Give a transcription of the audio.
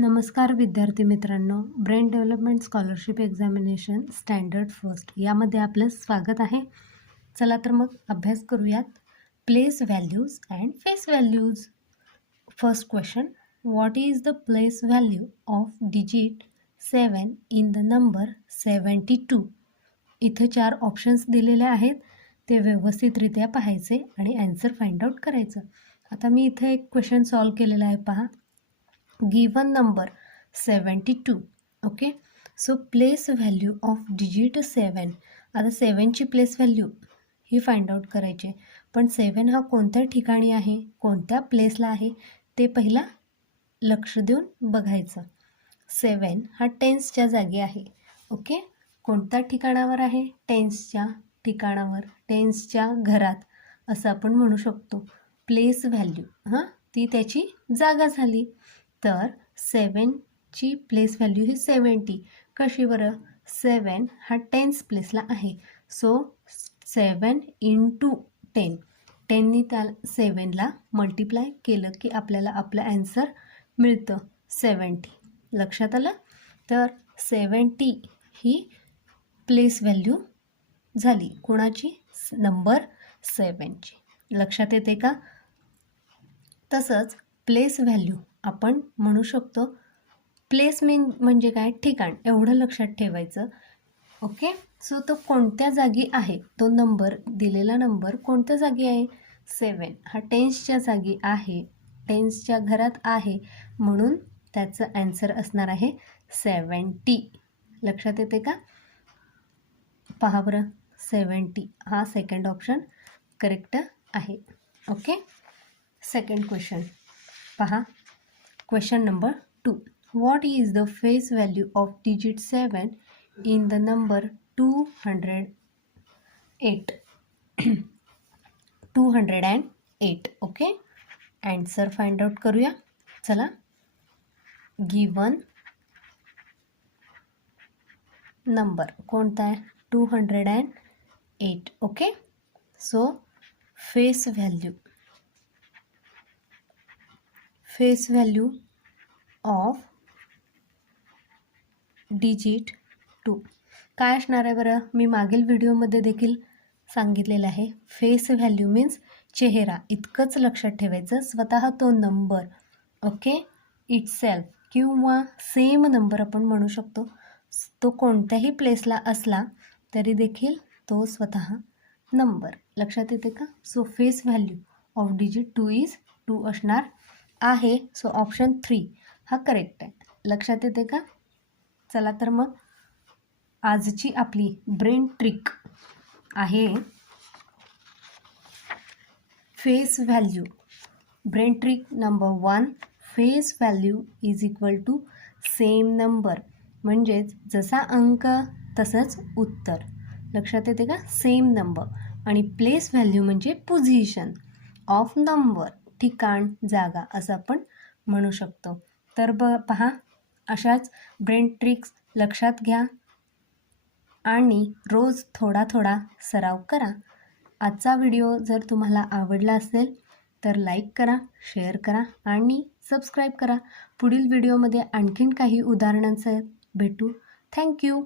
नमस्कार विद्यार्थी मित्रांनो, brain development scholarship examination standard first यामध्ये आपलं स्वागत आहे. चला तर मग अभ्यास करूयात. Place values and face values. First question, what is the place value of digit 7 in the number 72? इथे 4 ऑप्शन्स दिलेले आहेत, ते व्यवस्थितरित्या पाहायचे आणि ॲन्सर फाइंड आउट करायचं. आता मी इथे एक क्वेश्चन सॉल्व केलेला आहे, पहा. Given number 72. Okay, so place value of digit 7. आता 7ची प्लेस व्हॅल्यू ही फाइंड आउट करायची, पण 7 हा कोणत्या ठिकाणी आहे, कोणत्या प्लेसला आहे ते पहिला लक्ष देऊन बघायचं. 7 हा टेन्सच्या जागी आहे. ओके, कोणत्या ठिकाणावर आहे? टेन्सच्या ठिकाणावर, टेन्सच्या घरात असं आपण म्हणू शकतो. प्लेस व्हॅल्यू ती त्याची जागा झाली. तर 7ची प्लेस व्हॅल्यू ही 70. कशी बरं? 7 हा टेन्स प्लेसला आहे, सो 7 इंटू 10. 10नी त्या 7ला मल्टिप्लाय केलं की आपल्याला आपलं ॲन्सर मिळतं 70. लक्षात आलं? तर 70 ही प्लेस व्हॅल्यू झाली कोणाची? नंबर 7ची. लक्षात येते का? तसंच प्लेस व्हॅल्यू आपण म्हणू शकतो. प्लेस म्हणजे काय? ठिकाण. एवढं लक्षात ठेवायचं. ओके, सो तो कोणत्या जागी आहे, तो नंबर, दिलेला नंबर कोणत्या जागी आहे? 7 हा टेन्सच्या जागी आहे, टेन्सच्या घरात आहे, म्हणून त्याचं ॲन्सर असणार आहे 70. लक्षात येते का? पहा बरं, 70 हा सेकंड ऑप्शन करेक्ट आहे. ओके, सेकंड क्वेश्चन पहा. Question number 2. What is the face value of digit 7 in the number 208? 208. Okay, answer find out करूया. चला. गिवन नंबर कोणता आहे? 208. Okay, so face value of digit 2 काय असणार आहे बरं? मी मागील व्हिडिओमध्ये देखील सांगितलेलं आहे. फेस व्हॅल्यू मीन्स चेहरा, इतकंच लक्षात ठेवायचं. स्वतः तो नंबर, ओके, इटसेल्फ किंवा सेम नंबर आपण म्हणू शकतो. तो कोणत्याही प्लेसला असला तरी देखील तो स्वतः नंबर. लक्षात येते का? So face value of digit 2 is 2 असणार आहे. सो ऑप्शन 3 हा करेक्ट आहे. लक्षात येते का? चला तर मग आजची आपली ब्रेन ट्रिक आहे face value. Brain trick number 1, face value is equal to same number. म्हणजेच जसा अंक तसंच उत्तर. लक्षात येते का? Same number. आणि प्लेस व्हॅल्यू म्हणजे पोझिशन ऑफ नंबर, ठिकाण, जागा असं आपण म्हणू शकतो. तर पहा, अशाच ब्रेन ट्रिक्स लक्षात घ्या आणि रोज थोडा थोडा सराव करा. आजचा व्हिडिओ जर तुम्हाला आवडला असेल तर लाईक करा, शेअर करा आणि सबस्क्राईब करा. पुढील व्हिडिओमध्ये आणखीन काही उदाहरणांसह भेटू. थँक्यू.